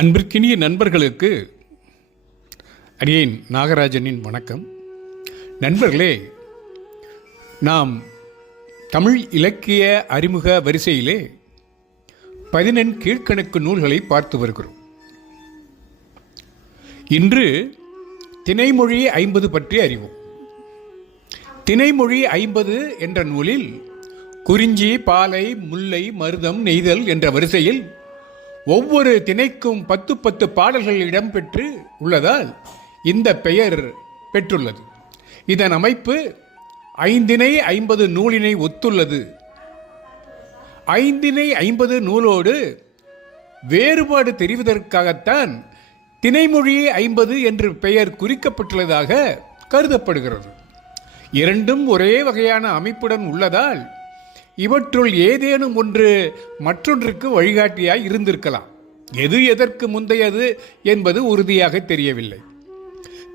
அன்பிற்கினிய நண்பர்களுக்கு அடியேன் நாகராஜனின் வணக்கம். நண்பர்களே நாம் தமிழ் இலக்கிய அறிமுக வரிசையிலே பதினெண் கீழ்கணக்கு நூல்களை பார்த்து வருகிறோம். இன்று திணைமொழி ஐம்பது பற்றி அறிவோம். திணைமொழி ஐம்பது என்ற நூலில் குறிஞ்சி பாலை முல்லை மருதம் நெய்தல் என்ற வரிசையில் ஒவ்வொரு திணைக்கும் பத்து பத்து பாடல்கள் இடம்பெற்று உள்ளதால் இந்த பெயர் பெற்றுள்ளது. இதன் அமைப்பு ஐந்தினை ஐம்பது நூலினை ஒத்துள்ளது. ஐந்தினை ஐம்பது நூலோடு வேறுபாடு தெரிவதற்காகத்தான் திணைமொழி ஐம்பது என்று பெயர் குறிக்கப்பட்டுள்ளதாக கருதப்படுகிறது. இரண்டும் ஒரே வகையான அமைப்புடன் உள்ளதால் இவற்றுள் ஏதேனும் ஒன்று மற்றொன்றுக்கு வழிகாட்டியாய் இருந்திருக்கலாம். எது எதற்கு முந்தையது என்பது உறுதியாக தெரியவில்லை.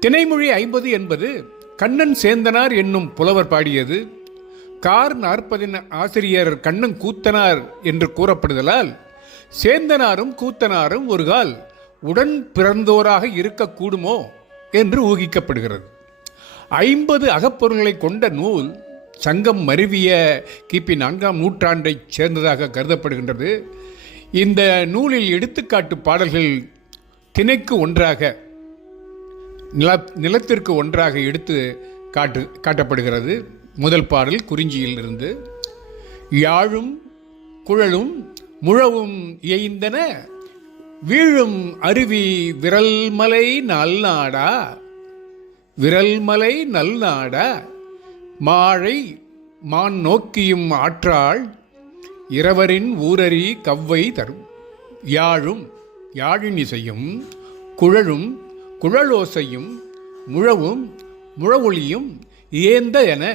திணைமொழி ஐம்பது என்பது கண்ணன் சேந்தனார் என்னும் புலவர் பாடியது. கார் நாற்பதின் ஆசிரியர் கண்ணன் கூத்தனார் என்று கூறப்படுதலால் சேந்தனாரும் கூத்தனாரும் ஒரு கால் உடன் பிறந்தோராக இருக்கக்கூடுமோ என்று ஊகிக்கப்படுகிறது. ஐம்பது அகப்பொருள்களை கொண்ட நூல் சங்கம் மருவிய கிபி நான்காம் நூற்றாண்டைச் சேர்ந்ததாக கருதப்படுகின்றது. இந்த நூலில் எடுத்துக்காட்டு பாடல்கள் திணைக்கு ஒன்றாக நில நிலத்திற்கு ஒன்றாக எடுத்து காட்டு காட்டப்படுகிறது. முதல் பாடல் குறிஞ்சியிலிருந்து யாழும் குழலும் முழவும் இயைந்தன வீழும் அருவி விரல்மலை நல்நாடா விரல்மலை நல்நாடா மாழை மான் நோக்கியும் ஆற்றாள் இரவரின் ஊரரி கவ்வை தரும். யாழும் யாழினிசையும் குழலும் குழலோசையும் முழவும் முழவொளியும் ஏந்த என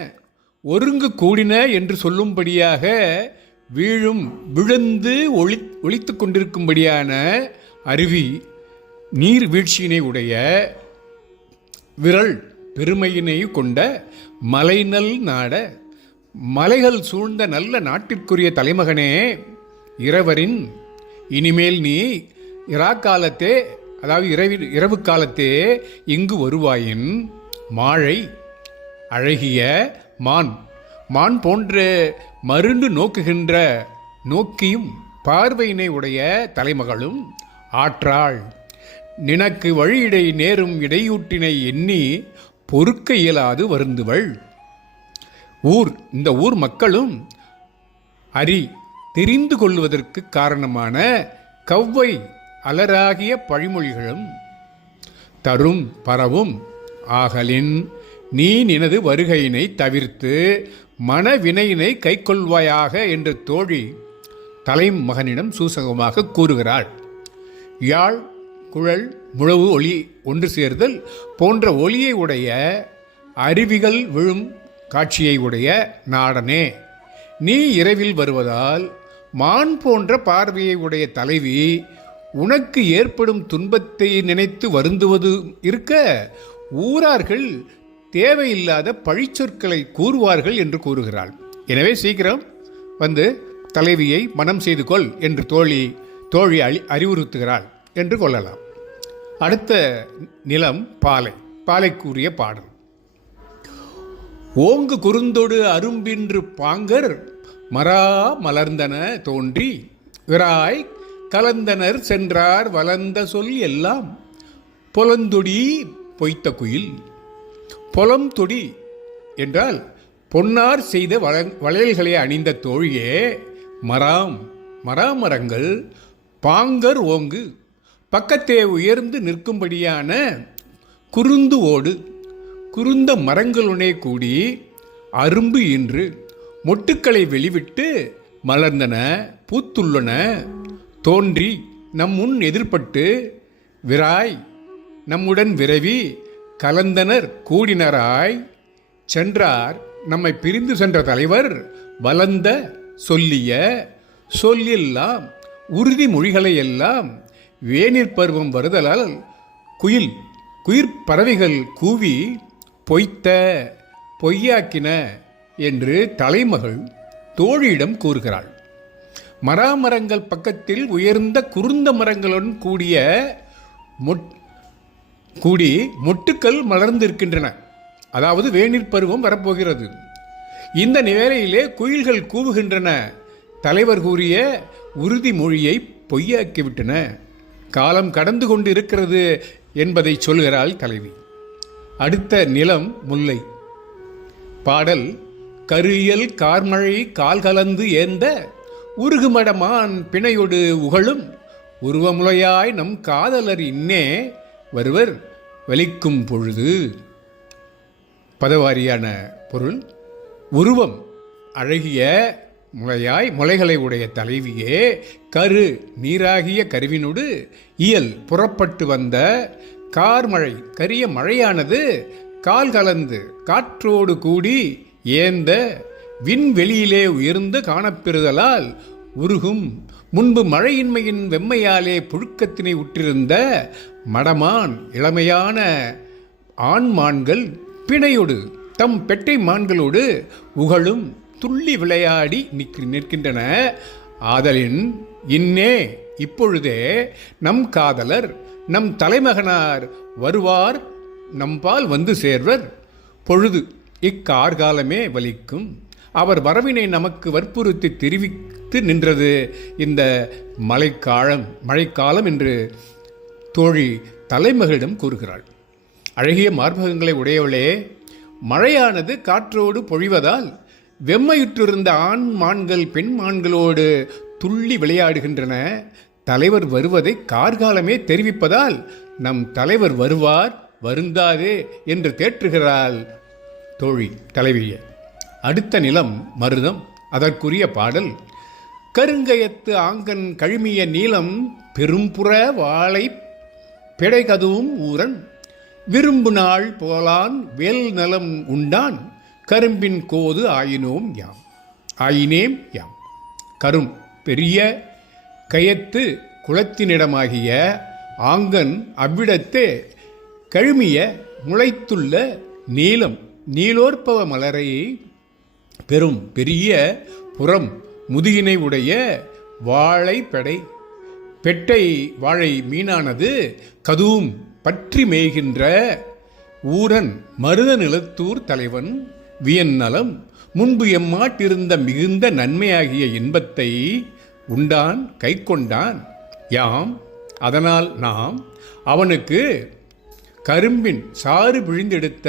ஒருங்கு கூடின என்று சொல்லும்படியாக வீழும் விழுந்து ஒளி ஒழித்து கொண்டிருக்கும்படியான அருவி நீர் வீழ்ச்சியினை உடைய விரல். பெருமையினை கொண்ட மலைநல் நாட மலைகள் சூழ்ந்த நல்ல நாட்டிற்குரிய தலைமகனே இரவரின் இனிமேல் நீ இராக்காலத்தே அதாவது இரவி இரவு காலத்தே இங்கு வருவாயின் மாழை அழகிய மான். மான் போன்ற மருண்டு நோக்குகின்ற நோக்கியும் பார்வையினை உடைய தலைமகளும் ஆற்றாள். நினக்கு வழியிடை நேரும் இடையூட்டினை எண்ணி பொறுக்க இயலாது வருந்துவள். ஊர் இந்த ஊர் மக்களும் அரி தெரிந்து கொள்வதற்கு காரணமான கவ்வை அலராகிய பழிமொழிகளும் தரும் பரவும் ஆகலின் நீ நினது வருகையினை தவிர்த்து மனவினையினை கைக்கொள்வாயாக என்று தோழி தலைமகனிடம் சூசகமாக கூறுகிறாள். யாழ் குழல் முழவு ஒளி ஒன்று சேர்தல் போன்ற ஒளியை உடைய அருவிகள் விழும் காட்சியை உடைய நாடனே. நீ இரவில் வருவதால் மான் போன்ற பார்வையை உடைய தலைவி உனக்கு ஏற்படும் துன்பத்தை நினைத்து வருந்துவது இருக்க ஊரார்கள் தேவையில்லாத பழிச்சொற்களை கூறுவார்கள் என்று கூறுகிறாள். எனவே சீக்கிரம் வந்து தலைவியை மனம் செய்து கொள் என்று தோழி தோழி அழி அறிவுறுத்துகிறாள் என்று கொள்ளலாம். அடுத்த நிலம் பாலை பாலைக்குரிய பாடல். ஓங்கு குறுந்தொடு அரும்பின்று பாங்கர் மரா மலர்ந்தன தோன்றி விராய் கலந்தனர் சென்றார் வளர்ந்த சொல் எல்லாம் பொலந்தொடி பொய்த்த குயில். பொலம் தொடி என்றால் பொன்னார் செய்த வள வளையல்களை அணிந்த தோழியே மராம் மராமரங்கள் பாங்கர் ஓங்கு பக்கத்தே உயர்ந்து நிற்கும்படியான குறுந்து ஓடு குறுந்த மரங்களுடனே கூடி அரும்பு இன்று மொட்டுக்களை வெளிவிட்டு மலர்ந்தன பூத்துள்ளன. தோன்றி நம் முன் எதிர்பட்டு விராய் நம்முடன் விரவி கலந்தனர் கூடினராய் சென்றார். நம்மை பிரிந்து சென்ற தலைவர் வளர்ந்த சொல்லிய சொல்லெல்லாம் உறுதிமொழிகளை எல்லாம் வேநீர் பருவம் வருதலால் குயில் குயிர் பறவைகள் கூவி பொய்த்த பொய்யாக்கின என்று தலைமகள் தோழியிடம் கூறுகிறாள். மராமரங்கள் பக்கத்தில் உயர்ந்த குருந்த மரங்களுடன் கூடிய மொட் கூடி மொட்டுக்கள் மலர்ந்திருக்கின்றன. அதாவது வேநீர் பருவம் வரப்போகிறது. இந்த வேளையிலே குயில்கள் கூவுகின்றன. தலைவர் கூறிய உறுதிமொழியை பொய்யாக்கிவிட்டன. காலம் கடந்து கொண்டு இருக்கிறது என்பதை சொல்கிறாள் தலைவி. அடுத்த நிலம் முல்லை. பாடல் கரியல் கார்மழை கால் கலந்து ஏந்த உருகுமடமான் பிணையொடு உகழும் உருவமுலையாய் நம் காதலர் இன்னே வருவர் வலிக்கும் பொழுது. பதவாரியான பொருள் உருவம் அழகிய முளையாய் முளைகளை உடைய தலைவியே கரு நீராகிய கருவினோடு இயல் புறப்பட்டு வந்த கார்மழை கரிய மழையானது கால் கலந்து காற்றோடு கூடி ஏந்த விண்வெளியிலே உயர்ந்து காணப்பெறுதலால் உருகும். முன்பு மழையின்மையின் வெம்மையாலே புழுக்கத்தினை உற்றிருந்த மடமான் இளமையான ஆண்மான்கள் பிணையொடு தம் பெட்டை மான்களோடு உகழும். துள்ளி விளையாடி நிற்க நிற்கின்றன. ஆதலின் இன்னே இப்பொழுதே நம் காதலர் நம் தலைமகனார் வருவார் நம்பால் வந்து சேர்வர். பொழுது இக்கார்காலமே வலிக்கும். அவர் வரவினை நமக்கு வற்புறுத்தி தெரிவித்து நின்றது. இந்த மழைக்காலம் மழைக்காலம் என்று தோழி தலைமகளிடம் கூறுகிறாள். அழகிய மார்பகங்களை உடையவளே மழையானது காற்றோடு பொழிவதால் வெம்மையுற்றிருந்த ஆண் மான்கள் பெண் மான்களோடு துள்ளி விளையாடுகின்றன. தலைவர் வருவதை கார்காலமே தெரிவிப்பதால் நம் தலைவர் வருவார் வருந்தாதே என்று தேற்றுகிறாள் தோழி தலைவிய. அடுத்த நிலம் மருதம். அதற்குரிய பாடல். கருங்கயத்து ஆங்கன் கழுமிய நீளம் பெரும்புற வாழை பிடைகதுவும் ஊரன். விரும்பு நாள் போலான் வேல் நலம் உண்டான். கரும்பின் கோது ஆயினோம் யாம். ஆயினேம் யாம். கரும் பெரிய கயத்து குளத்தினிடமாகிய ஆங்கன் அவ்விடத்தே கழுமிய முளைத்துள்ள நீளம் நீலோற்பவ மலரை பெரும் பெரிய புறம் முதுகினை உடைய வாழைப்படை பெட்டை வாழை மீனானது கதூம் பற்றி மேய்கின்ற ஊரன் மருத நிலத்தூர் தலைவன் வியன் நலம் முன்பு எம்மாட்டிருந்த மிகுந்த நன்மையாகிய இன்பத்தை உண்டான் கை கொண்டான் யாம் அதனால் நாம் அவனுக்கு கரும்பின் சாறு பிழிந்தெடுத்த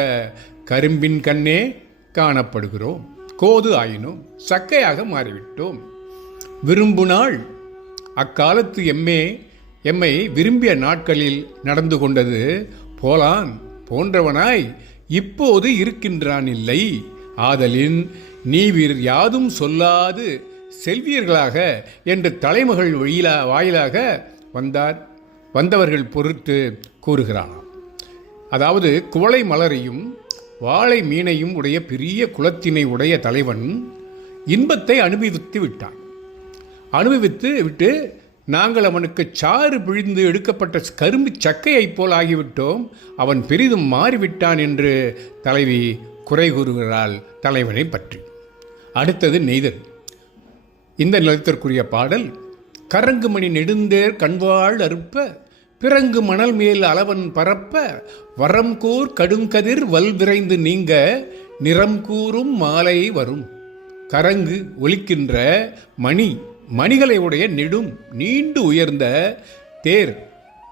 கரும்பின் கண்ணே காணப்படுகிறோம். கோது ஆயினும் சக்கையாக மாறிவிட்டோம். விரும்புநாள் அக்காலத்து எம்மே எம்மை விரும்பிய நாட்களில் நடந்து கொண்டது போலான் போன்றவனாய் இப்போது இருக்கின்றான் இல்லை ஆதலின் நீவிர் யாதும் சொல்லாது செல்வியர்களாக என்று தலைமகள் வழியிலா வாயிலாக வந்தார் வந்தவர்கள் பொறுத்து கூறுகிறானாம். அதாவது குவளை மலரையும் வாழை மீனையும் உடைய பெரிய குலத்தினை உடைய தலைவன் இன்பத்தை அனுபவித்து விட்டான். அனுபவித்து விட்டு நாங்கள் அவனுக்கு சாறு பிழிந்து எடுக்கப்பட்ட கரும்பு சக்கையைப் போல் ஆகிவிட்டோம். அவன் பெரிதும் மாறிவிட்டான் என்று தலைவி குறை கூறுகிறாள் தலைவனை பற்றி. அடுத்தது நெய்தல். இந்த நிலத்திற்குரிய பாடல் கரங்குமணி நெடுந்தேர் கண்வாள் அறுப்ப பிறங்கு மணல் மேல் அளவன் பரப்ப வரம் கூர் கடுங்கதிர் வல் விரைந்து நீங்க நிறம் கூறும் மாலை வரும். கரங்கு ஒலிக்கின்ற மணி மணிகளை உடைய நெடும் நீண்டு உயர்ந்த தேர்.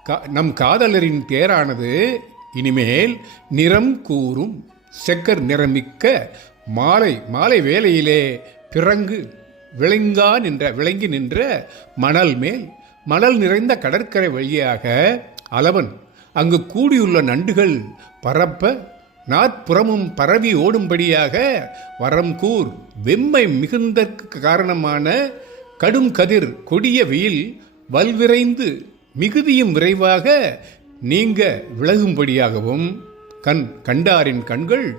கா- நம் காதலரின் தேரானது இனிமேல் நிறம் கூறும் செக்கர் நிறமிக்க மாலை மாலை வேலையிலே பிறங்கு விளங்கா நின்ற விளங்கி நின்ற மணல் மேல் மணல் நிறைந்த கடற்கரை வழியாக அளவன் அங்கு கூடியுள்ள நண்டுகள் பரப்ப நாற்புறமும் பரவி ஓடும்படியாக வரம் கூர். வெம்மை மிகுந்தற்கு காரணமான கடும் கதிர் கொடிய வெயில் வல்விரைந்து மிகுதியும் விரைவாக நீங்க விலகும்படியாகவும் கண் கண்டாரின் கண்கள்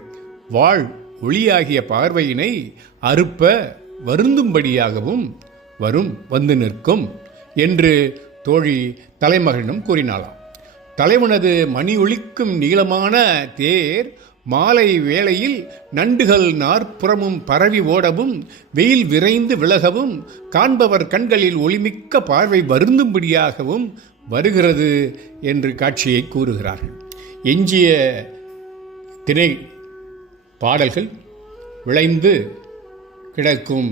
வாழ் ஒளியாகிய பார்வையினை அறுப்ப வருந்தும்படியாகவும் வரும் வந்து நிற்கும் என்று தோழி தலைமகனிடம் கூறினாளாம். தலைவனது மணி ஒழிக்கும் நீளமான தேர் மாலை வேளையில் நண்டுகள் நாற்புறமும் பரவி ஓடவும் வெயில் விரைந்து விலகவும் காண்பவர் கண்களில் ஒளிமிக்க பார்வை வருந்தும்படியாகவும் வருகிறது என்று காட்சியை கூறுகிறார்கள். எஞ்சிய திணை பாடல்கள் விளைந்து கிடக்கும்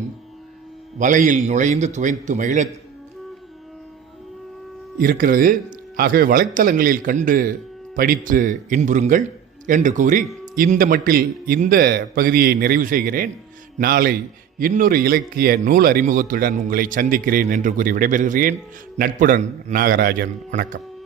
வலையில் நுழைந்து துவைத்து மகிழ இருக்கிறது. ஆகவே வலைத்தளங்களில் கண்டு படித்து இன்புறுங்கள் என்று கூறி இந்த மட்டில் இந்த பகுதியை நிறைவு செய்கிறேன். நாளை இன்னொரு இலக்கிய நூல் அறிமுகத்துடன் உங்களை சந்திக்கிறேன் என்று கூறி விடைபெறுகிறேன். நட்புடன் நாகராஜன் வணக்கம்.